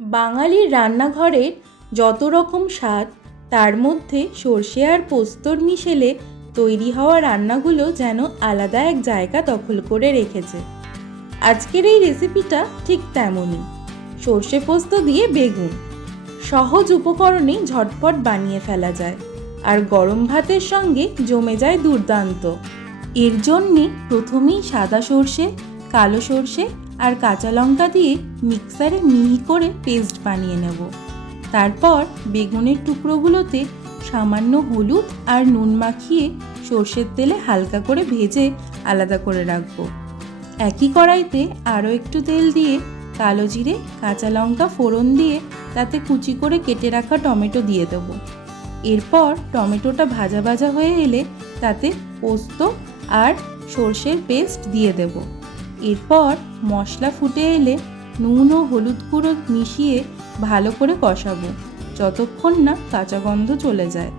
বাঙালির রান্নাঘরের যত রকম স্বাদ, তার মধ্যে সর্ষে আর পোস্তর মিশেলে তৈরি হওয়া রান্নাগুলো যেন আলাদা এক জায়গা দখল করে রেখেছে। আজকের এই রেসিপিটা ঠিক তেমনই। সর্ষে পোস্ত দিয়ে বেগুন সহজ উপকরণেই ঝটপট বানিয়ে ফেলা যায়, আর গরম ভাতের সঙ্গে জমে যায় দুর্দান্ত। এর জন্যে প্রথমেই সাদা সর্ষে, কালো সর্ষে আর কাঁচা লঙ্কা দিয়ে মিক্সারে মিহি করে পেস্ট বানিয়ে নেব। তারপর বেগুনের টুকরোগুলোতে সামান্য হলুদ আর নুন মাখিয়ে সর্ষের তেলে হালকা করে ভেজে আলাদা করে রাখবো। একই কড়াইতে আরও একটু তেল দিয়ে কালো জিরে, কাঁচা লঙ্কা ফোড়ন দিয়ে তাতে কুচি করে কেটে রাখা টমেটো দিয়ে দেবো। এরপর টমেটোটা ভাজা ভাজা হয়ে এলে তাতে পোস্ত আর সর্ষের পেস্ট দিয়ে দেব। এরপর মশলা ফুটে এলে নুন ও হলুদ গুঁড়ো মিশিয়ে ভালো করে কষাবো, যতক্ষণ না কাঁচা গন্ধ চলে যায়।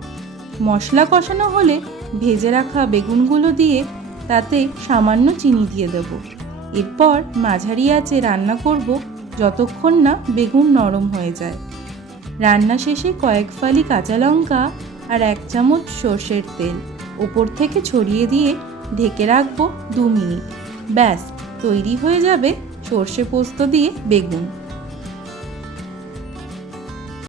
মশলা কষানো হলে ভেজে রাখা বেগুনগুলো দিয়ে তাতে সামান্য চিনি দিয়ে দেব। এরপর মাঝারি আঁচে রান্না করব যতক্ষণ না বেগুন নরম হয়ে যায়। রান্না শেষে কয়েক ফালি কাঁচা লঙ্কা আর 1 চামচ সর্ষের তেল ওপর থেকে ছড়িয়ে দিয়ে ঢেকে রাখবো 2 মিনিট। ব্যাস, তৈরি হয়ে যাবে সর্ষে পোস্ত দিয়ে বেগুন।